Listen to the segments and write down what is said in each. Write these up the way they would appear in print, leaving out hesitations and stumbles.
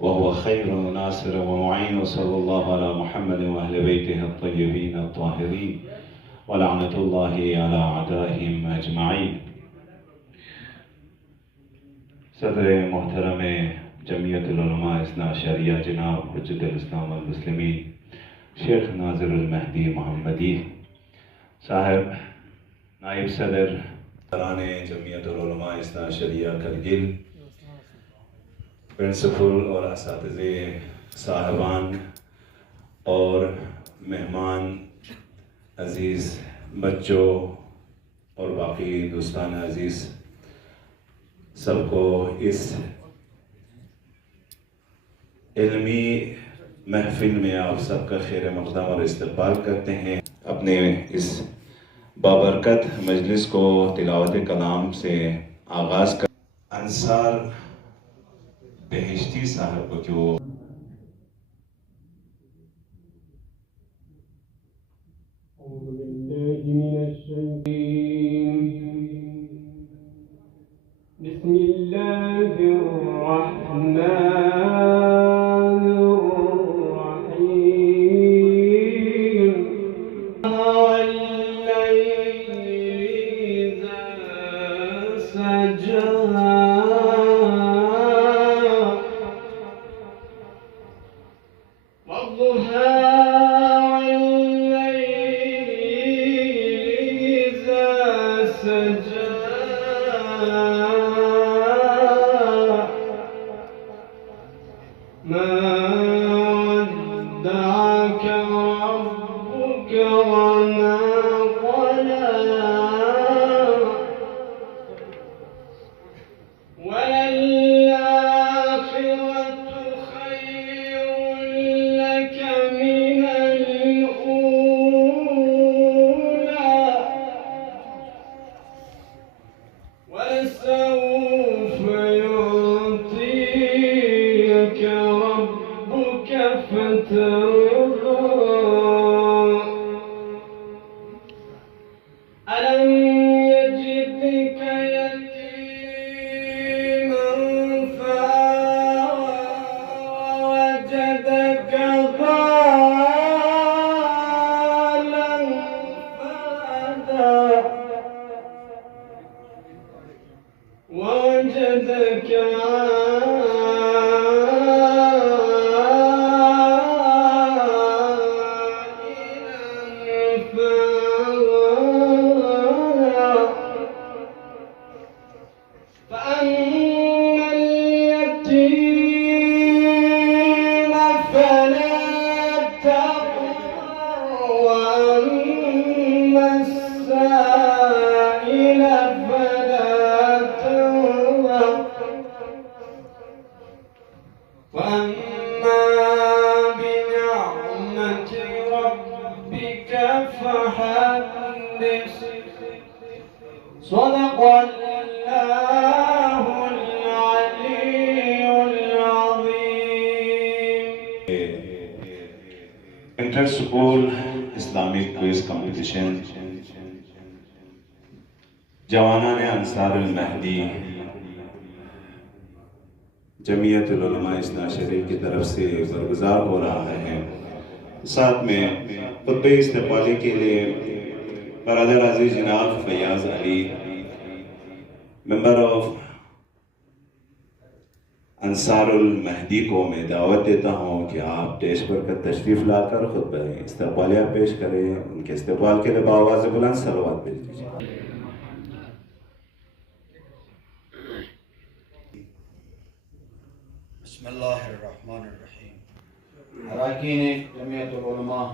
وهو خير ناصر ومعين، وصلى الله على محمد وأهل بيته الطيبين الطاهرين، ولعنة الله على أعدائهم أجمعين. صدر محترم جمعیت العلماء اثنا عشریہ جناب حجت الاسلام والمسلمین شیخ ناظر المہدی محمدی صاحب، نائب صدر جمعیت العلماء اثنا عشریہ کرگل، پرنسپل اور اساتذہ صاحبان اور مہمان عزیز بچوں اور باقی دوستان عزیز، سب کو اس علمی محفل میں آپ سب کا خیر مقدم اور استقبال کرتے ہیں. اپنے اس بابرکت مجلس کو تلاوت کلام سے آغاز کر انصار بہشتی صاحب کو جو بسم الله الرحمن الرحيم. والليل إذا سجى والضحى والليل إذا سجى ما ودعك ربك وما قلى وللآخرة خير لك من الأولى ولسوف يعطيك ربك فترضى. ألم يجدك يتيما فآوى ووجدك ضالا فهدى ووجدك عائلا فأغنى. فأما اليتيم فلا تقهر وأما السائل فلا تنهر وأما بنعمة ربك فحدث. صدق الله العلي العظيم. Inter school Islamic quiz competition جوانان انصار المہدی جمعیت العلماء اثنا عشریہ کی طرف سے برگزار ہو رہا ہے. ساتھ میں خطبہ استقبالی کے لیے برادر عزیز جناب فیاض علی، ممبر آف انصار المہدی کو میں دعوت دیتا ہوں کہ آپ ٹیسٹ پر تشریف لا کر خطبہ استقبالیہ پیش کریں. ان کے استقبال کے لیے بآواز بلند صلوات پیش دیجیے. بسم اللہ الرحمن الرحیم. اراکین جمعیت العلماء،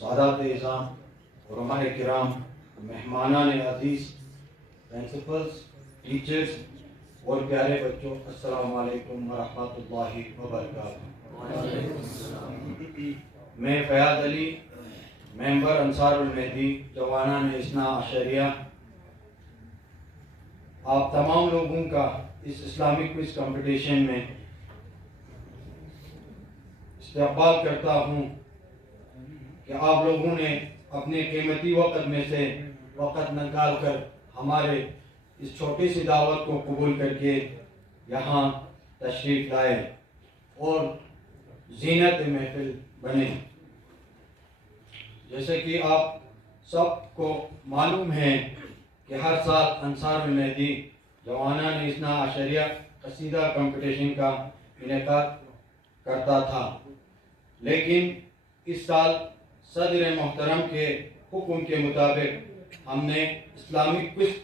سادات اعظام، علماء کرام، مہمانان عزیز، پرنسپلز، ٹیچرز اور پیارے بچوں، السلام علیکم ورحمۃ اللہ وبرکاتہ. میں فیاض علی، ممبر انصار المہدی جوانان اثنا عشریہ، آپ تمام لوگوں کا اس اسلامک کوئز کمپٹیشن میں استقبال کرتا ہوں کہ آپ لوگوں نے اپنے قیمتی وقت میں سے وقت نکال کر ہمارے اس چھوٹی سی دعوت کو قبول کر کے یہاں تشریف لائے اور زینت محفل بنے۔ جیسے کہ آپ سب کو معلوم ہے کہ ہر سال انصار المہدی جوانان اثنا عشریہ قصیدہ کمپٹیشن کا انعقاد کرتا تھا، لیکن اس سال صدر محترم کے حکم کے مطابق ہم نے اسلامک کوئز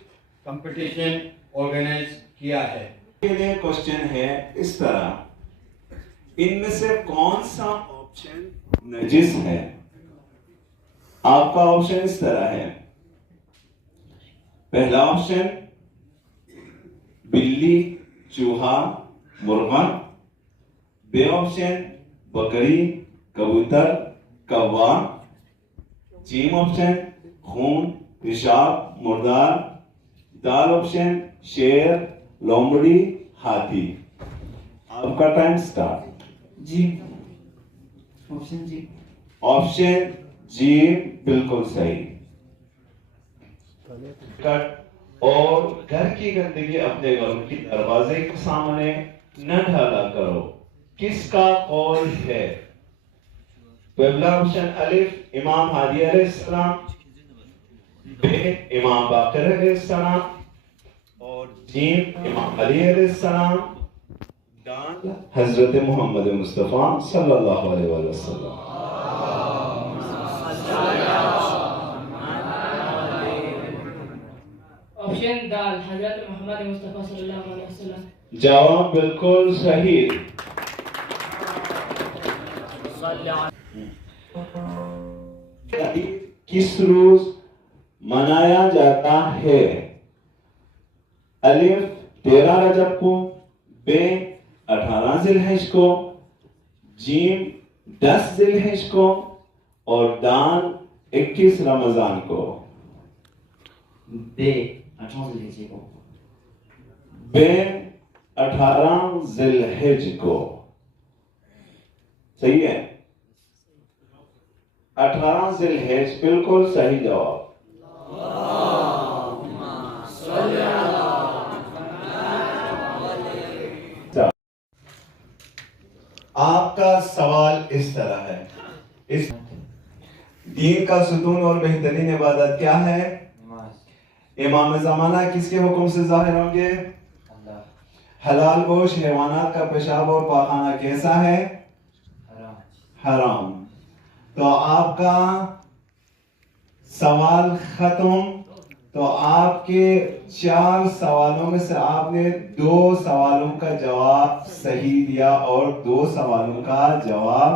کمپٹیشن آرگنائز کیا ہے۔ یہ کوشچن ہے اس طرح، ان میں سے کون سا آپشن نجس ہے؟ آپ کا آپشن اس طرح ہے، پہلا آپشن بلی، چوہا، مرغا، بے آپشن بکری، کبوتر، کوا، جیم آپشن خون، پیشاب، مردار، دال آپشن شیر، لومڑی، ہاتھی۔ آپ کا ٹائم سٹارٹ۔ جی آپشن جی۔ آپشن جی بالکل صحیح۔ کٹ اور گھر کی گندگی اپنے گھر کی دروازے کے سامنے نہ ڈالا کرو، کس کا قول ہے؟ پہلا آپشن الف امام ہادی علیہ السلام، بے امام باقر علیہ السلام، اور جیم امام علی علیہ السلام، دال حضرت محمد مصطفیٰ صلی اللہ علیہ وآلہ وسلم۔ آپشن دال حضرت محمد مصطفیٰ صلی اللہ علیہ وسلم۔ جواب بالکل صحیح۔ کس روز منایا جاتا ہے؟ الف 13 رجب کو، بے 18 ذی الحج کو، جیم 10 ذی الحج کو، اور دال 21 رمضان کو۔ بے 18 ذی الحجہ کو۔ بے 18 ذی الحج کو صحیح ہے۔ 18 ذی الحج بالکل صحیح جواب۔ آپ کا سوال اس طرح ہے، اس دین کا ستون اور بہترین عبادت کیا ہے؟ امام زمانہ کس کے حکم سے ظاہر ہوں گے؟ حلال گوشت حیوانات کا پیشاب اور پاخانہ کیسا ہے؟ حرام۔ تو آپ کا سوال ختم۔ تو آپ کے 4 سوالوں میں سے آپ نے 2 سوالوں کا جواب صحیح دیا اور 2 سوالوں کا جواب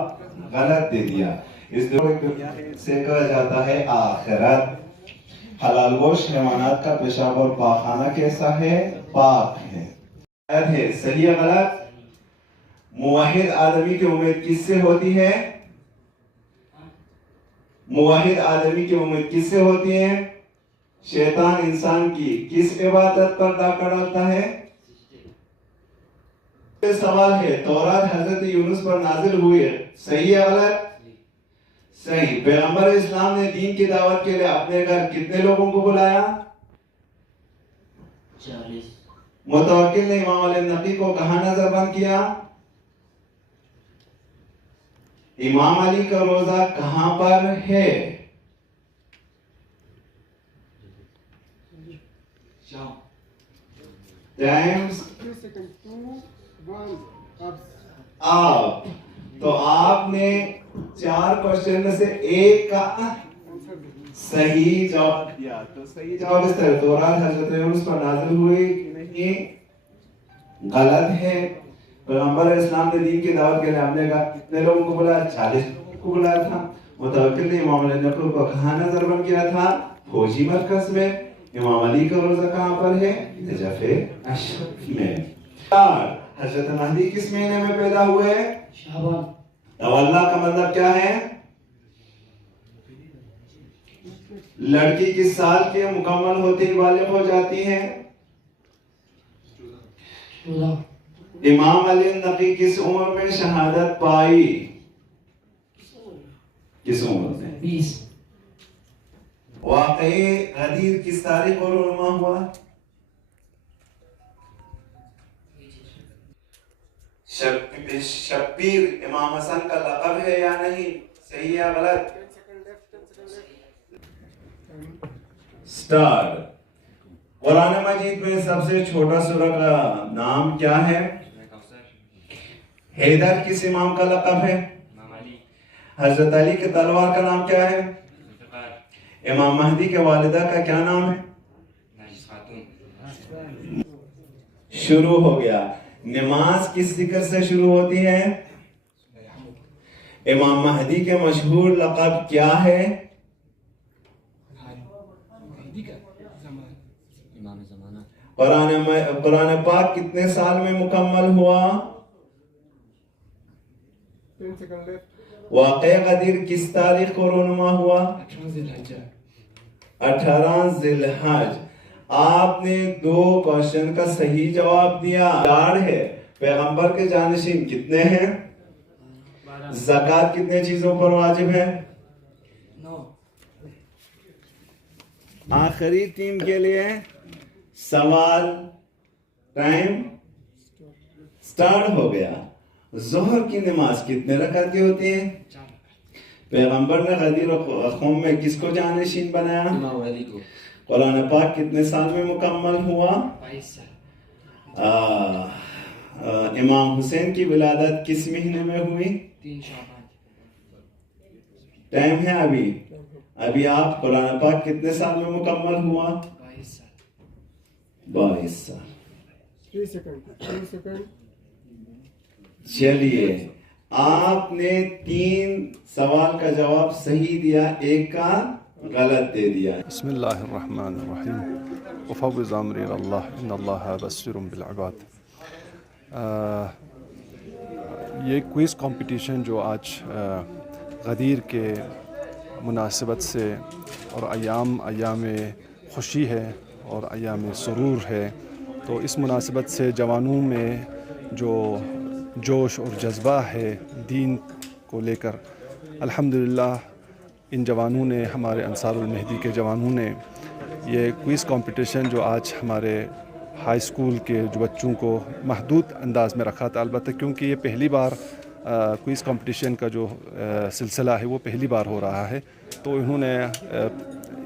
غلط دے دیا۔ اس دنیا سے کہا جاتا ہے آخرت۔ حلال گوشت حیوانات کا پیشاب اور پاخانہ کیسا ہے؟ پاک ہے۔ صحیح ہے غلط؟ موحد آدمی کی امید کس سے ہوتی ہے؟ موحد آدمی کی امید کس سے ہوتی ہے؟ شیطان انسان کی کس عبادت پر ڈاکہ ڈالتا ہے؟ یہ سوال ہے، تورات حضرت یونس پر نازل ہوئی ہے، صحیح ہے غلط؟ صحیح۔ پیغمبر اسلام نے دین کی دعوت کے لیے اپنے گھر کتنے لوگوں کو بلایا؟ 40۔ متوکل نے امام علی نبی کو کہاں نظر بند کیا؟ امام علی کا روزہ کہاں پر ہے؟ ٹائمز آپ۔ تو آپ نے 4 کوشچن میں سے ایک کا صحیح جواب دیا۔ تو صحیح جواب اس طرح، تورات حضرت یونس پر نازل ہوئی کہ نہیں؟ غلط ہے۔ پیغمبر اسلام نے دین کی دعوت کے لیے اپنے گھر کتنے لوگوں کو بلایا؟ 40 لوگوں کو بلایا تھا۔ متوکل نے امام علی نبی کو کہاں نظر بند کیا تھا؟ فوجی مرکز میں۔ امام علی کا روزہ کہاں پر ہے؟ نجف اشرف میں۔ حضرت مہدی کس مہینے میں پیدا ہوئے؟ شعبان۔ تولا کا مطلب کیا ہے؟ لڑکی کس سال کے مکمل ہوتے ہی بالغ ہو جاتی ہے؟ 14۔ امام علی نقی کس عمر میں شہادت پائی؟ کس عمر میں؟ 20۔ واقعی غدیر کس تاریخ کو رونما ہوا؟ शब्बीर इमाम हसन का लक़ब है या नहीं, सही या गलत? स्टार्ट। कुरान मजीद में सबसे छोटा सूरा का नाम क्या है? हैदर किस इमाम का लक़ब है? हजरत अली के तलवार का नाम क्या है? इमाम महदी के वालिदा का क्या नाम है? शुरू हो गया। नमाज किस जिक्र से शुरू होती है? इमाम महदी के मशहूर लक़ब क्या है? कुरान पाक कितने साल में मुकम्मल हुआ? वाक़या गदीर किस तारीख को रोनुमा हुआ? 18 ज़िलहज। आपने 2 क्वेश्चन का सही जवाब दिया। चार है। पैगंबर के जानशीन कितने हैं? ज़कात कितने चीजों पर वाजिब है? 9। आखिरी टीम के लिए सवाल। टाइम स्टार्ट हो गया। ज़ोहर की नमाज कितने रकात की होती है? 4। पैगंबर ने गदीर और ख़ौम में किसको जानशीन बनाया? इमाम अली को। कुरान पाक कितने साल में मुकम्मल हुआ? 22 साल। इमाम हुसैन की विलादत किस महीने में हुई? 3 शाबान। टाइम है अभी आप कुरान पाक कितने साल में मुकम्मल हुआ? 22 साल। 22 साल। 3 सेकंड। चलिए, आपने 3 सवाल का जवाब सही दिया, 1 का गलत दे दिया। बिस्मिल्लाहिर्रहमानिर्रहीम वफ़व्विज़ अम्री इलल्लाह इन्नल्लाहा बसीरुम बिल इबाद। ये क्विज़ कंपटीशन जो आज गदीर के मुनासिबत से और अयाम खुशी है और अयाम सुरूर है, तो इस मुनासिबत से जवानों में जो जोश और जज्बा है दीन को लेकर, अल्हम्दुलिल्लाह इन जवानों ने, हमारे अंसारुल मेहदी के जवानों ने ये क्विज़ कंपटीशन जो आज हमारे हाई स्कूल के जो बच्चों को महदूद अंदाज़ में रखा था, अलबत्ता क्योंकि ये पहली बार क्विज़ कंपटीशन का जो सिलसिला है वो पहली बार हो रहा है, तो इन्होंने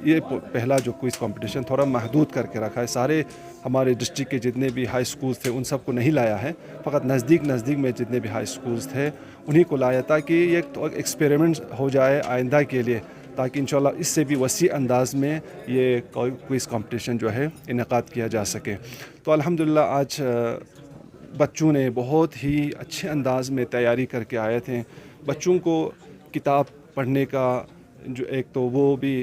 ये पहला जो क्विज़ कंपटीशन थोड़ा महदूद करके रखा है। सारे हमारे डिस्ट्रिक्ट के जितने भी हाई स्कूल्स थे उन सबको नहीं लाया है, फ़कत नज़दीक में जितने भी हाई स्कूल्स थे उन्हीं को लाया, ताकि ये तो एक्सपेरिमेंट हो जाए आइंदा के लिए, ताकि इंशाल्लाह इससे भी वसी अंदाज़ में ये क्विज़ कंपटीशन जो है इनेकाद किया जा सके। तो अल्हम्दुलिल्लाह आज बच्चों ने बहुत ही अच्छे अंदाज़ में तैयारी करके आए थे। बच्चों को किताब पढ़ने का जो एक तो वो भी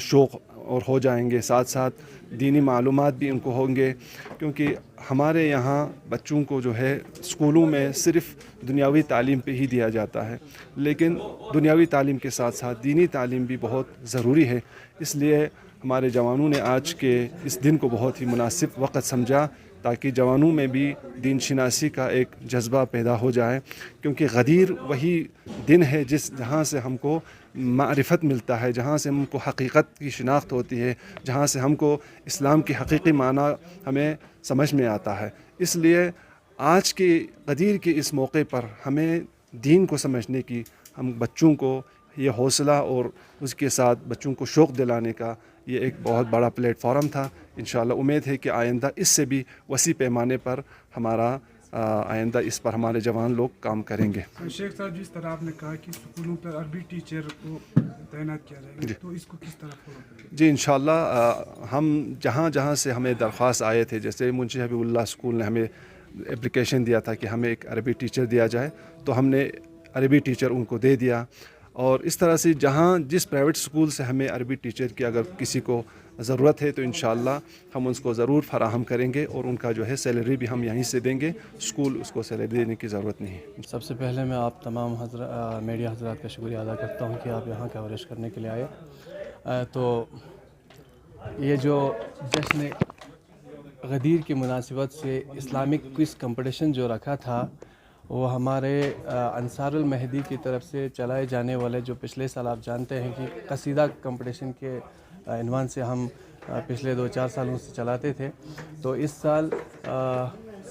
शौक़ और हो जाएंगे, साथ साथ दीनी मालूमात भी उनको होंगे, क्योंकि हमारे यहाँ बच्चों को जो है स्कूलों में सिर्फ़ दुनियावी तालीम पे ही दिया जाता है, लेकिन दुनियावी तालीम के साथ साथ दीनी तालीम भी बहुत ज़रूरी है। इसलिए हमारे जवानों ने आज के इस दिन को बहुत ही मुनासिब वक़्त समझा, ताकि जवानों में भी दीन शिनासी का एक जज्बा पैदा हो जाए, क्योंकि गदीर वही दिन है जहाँ से हमको मारिफत मिलता है, जहाँ से हमको हकीकत की शिनाख्त होती है, जहाँ से हमको इस्लाम की हकीकी माना हमें समझ में आता है। इसलिए आज के गदीर के इस मौके पर हमें दीन को समझने की, हम बच्चों को ये हौसला और उसके साथ बच्चों को शौक़ दिलाने का ये एक बहुत बड़ा प्लेटफॉर्म था। इंशाअल्लाह उम्मीद है कि आइंदा इससे भी वसी पैमाने पर हमारा आइंदा इस पर हमारे जवान लोग काम करेंगे। शेख साहब, जिस तरह आपने कहा कि स्कूलों पर अरबी टीचर को तैनात किया जाएगा, तो इसको किस तरह फॉलो करेंगे? जी इंशाअल्लाह हम जहाँ से हमें दरख्वास्त आए थे, जैसे मुंशी हबीबुल्लाह स्कूल ने हमें एप्लीकेशन दिया था कि हमें एक अरबी टीचर दिया जाए, तो हमने अरबी टीचर उनको दे दिया। और इस तरह से जिस प्राइवेट स्कूल से हमें अरबी टीचर की अगर किसी को ज़रूरत है तो इंशाअल्लाह हम उसको ज़रूर फराहम करेंगे, और उनका जो है सैलरी भी हम यहीं से देंगे, स्कूल उसको सैलरी देने की ज़रूरत नहीं है। सबसे पहले मैं आप तमाम मीडिया हज़रात का शुक्रिया अदा करता हूँ कि आप यहाँ कवरेज करने के लिए आए। तो ये जो जश्न गदीर की मुनासिबत से इस्लामिक क्विज़ कंपटीशन जो रखा था, वो हमारे अंसारुल मेहदी की तरफ से चलाए जाने वाले, जो पिछले साल आप जानते हैं कि कसीदा कंपटीशन के इन्वान से हम पिछले 2-4 सालों से चलाते थे, तो इस साल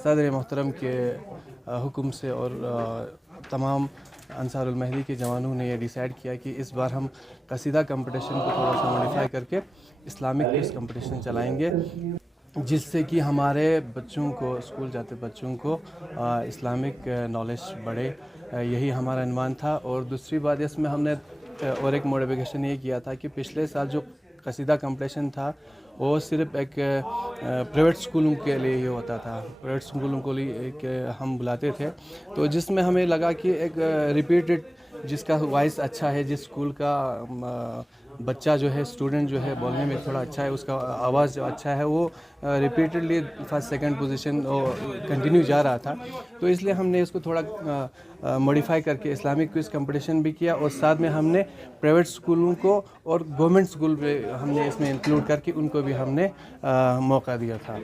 सदर मोहतरम के हुक्म से और तमाम अंसारुल महदी के जवानों ने ये डिसाइड किया कि इस बार हम कसीदा कंपटीशन को थोड़ा सा मॉडिफाई करके इस्लामिक क्विज़ कंपटीशन चलाएंगे, जिससे कि हमारे बच्चों को, स्कूल जाते बच्चों को इस्लामिक नॉलेज बढ़े। यही हमारा अनुमान था। और दूसरी बात इसमें हमने और एक मॉडिफिकेशन ये किया था कि पिछले साल जो कसीदा कंपटीशन था वो सिर्फ एक प्राइवेट स्कूलों के लिए ही होता था, प्राइवेट स्कूलों को लिए एक हम बुलाते थे, तो जिसमें हमें लगा कि एक रिपीटेड जिसका वॉइस अच्छा है, जिस स्कूल का बच्चा जो है, स्टूडेंट जो है बोलने में थोड़ा अच्छा है, उसका आवाज़ जो अच्छा है, वो repeatedly first second position continue जा रहा था। तो इसलिए हमने इसको थोड़ा मॉडिफाई करके इस्लामिक क्विज़ कंपटीशन भी किया और साथ में हमने प्राइवेट स्कूलों को और गवर्नमेंट स्कूल पे हमने इसमें इंक्लूड करके उनको भी हमने मौका दिया था।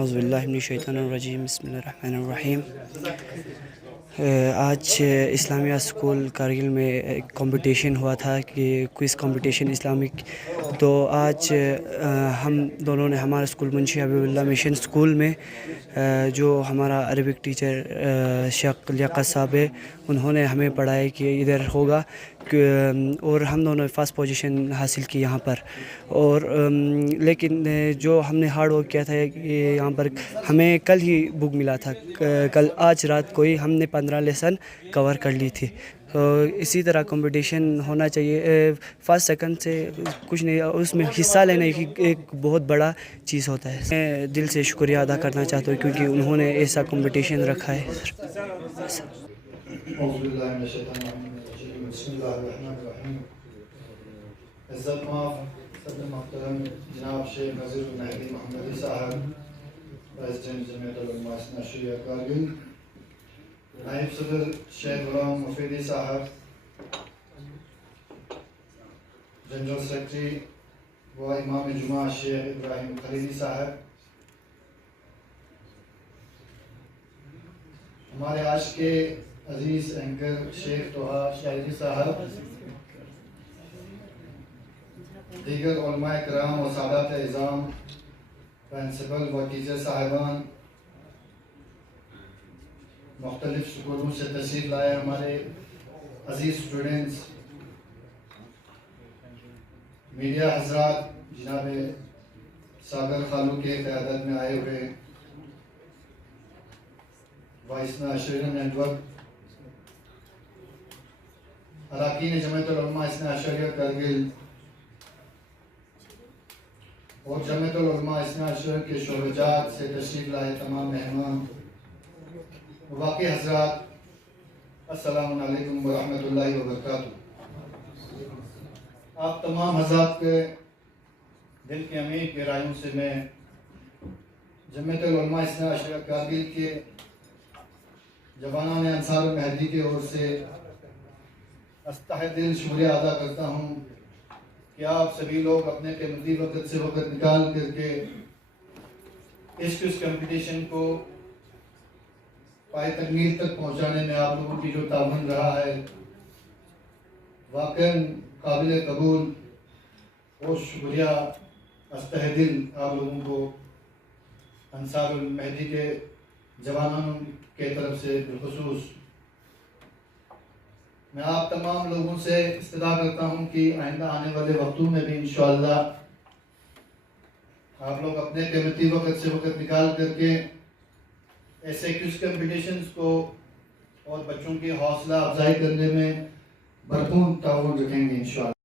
औज़ुबिल्लाहिमिनश्शैतानिर्रजीम बिस्मिल्लाहिर्रहमानिर्रहीम। आज इस्लामिया स्कूल कारगिल में एक कंपटीशन हुआ था कि क्विज़ कंपटीशन इस्लामिक। तो आज हम दोनों ने, हमारा school Munshi Habibullah mission school में जो हमारा अरबिक टीचर शेख लियाकत साहब है, उन्होंने हमें पढ़ाया कि इधर होगा, और हम दोनों ने फर्स्ट पोजीशन हासिल की यहाँ पर। और लेकिन जो हमने हार्ड वर्क किया था यहाँ पर, हमें कल ही बुक मिला था, कल आज रात को ही हमने 15 लेसन कवर कर ली थी। तो इसी तरह कंपटीशन होना चाहिए। फर्स्ट सेकंड से कुछ नहीं, उसमें हिस्सा लेने की एक बहुत बड़ा चीज़ होता है। मैं दिल से शुक्रिया अदा करना चाहता हूँ क्योंकि उन्होंने ऐसा कंपटीशन रखा है। जनाब शेख नज़ीरुल महदी मोहम्मदी साहब, प्रेसिडेंट जमीयत उलमा इस्ना शरिया कारगिल, नायब सदर शेख गुलाम मुफीदी साहब, जनरल सेक्रेटरी व इमाम जुमा शेख इब्राहिम खलीली साहब, हमारे आज के अजीज़ एंकर शेख तोहा शायरी साहब, दीगर उलमा कराम और सादात इज़ाम, प्रिंसिपल व टीचर साहिबान, मुख्तलिफ स्कूलों से तशरीफ़ लाए हमारे अजीज़ स्टूडेंट्स, मीडिया हज़रात, जनाब सागर खालू के क़यादत में आए हुए वाइसना अशरिया नेटवर्क, अरकान जमीयत उलमा इस्ना अशरिया कारगिल और जमीयत उलमा इस्ना अशरिया के शोहरजात से तशरीफ़ लाए तमाम मेहमान, वाक़ई हज़रात, अस्सलामु अलैकुम व रहमतुल्लाहि व बरकातुहू। आप तमाम हज़रात के दिल की अमीर गहराइयों से मैं जमीयत उलमा इस्ना अशरिया कारगिल के जवानान अंसारुल महदी की ओर से अस्तहे दिल शुक्रिया अदा करता हूँ कि आप सभी लोग अपने कीमती वक्त से वक्त निकाल करके इस क्विज़ कंपटीशन को पाए तकमील तक पहुँचाने में आप लोगों की जो ताउन रहा है, वाकई काबिल कबूल और शुक्रिया अस्तहे दिल आप लोगों को अंसारुल महदी के जवानों के तरफ से बिलखुसूस मैं आप तमाम लोगों से इस्तदा करता हूँ कि आइंदा आने वाले वक्तों में भी इंशाअल्लाह आप लोग अपने कीमती वक्त से वक्त निकाल करके ऐसे क्विज़ कंपटीशंस को और बच्चों की हौसला अफजाई करने में भरपूर ताउन रखेंगे इंशाअल्लाह।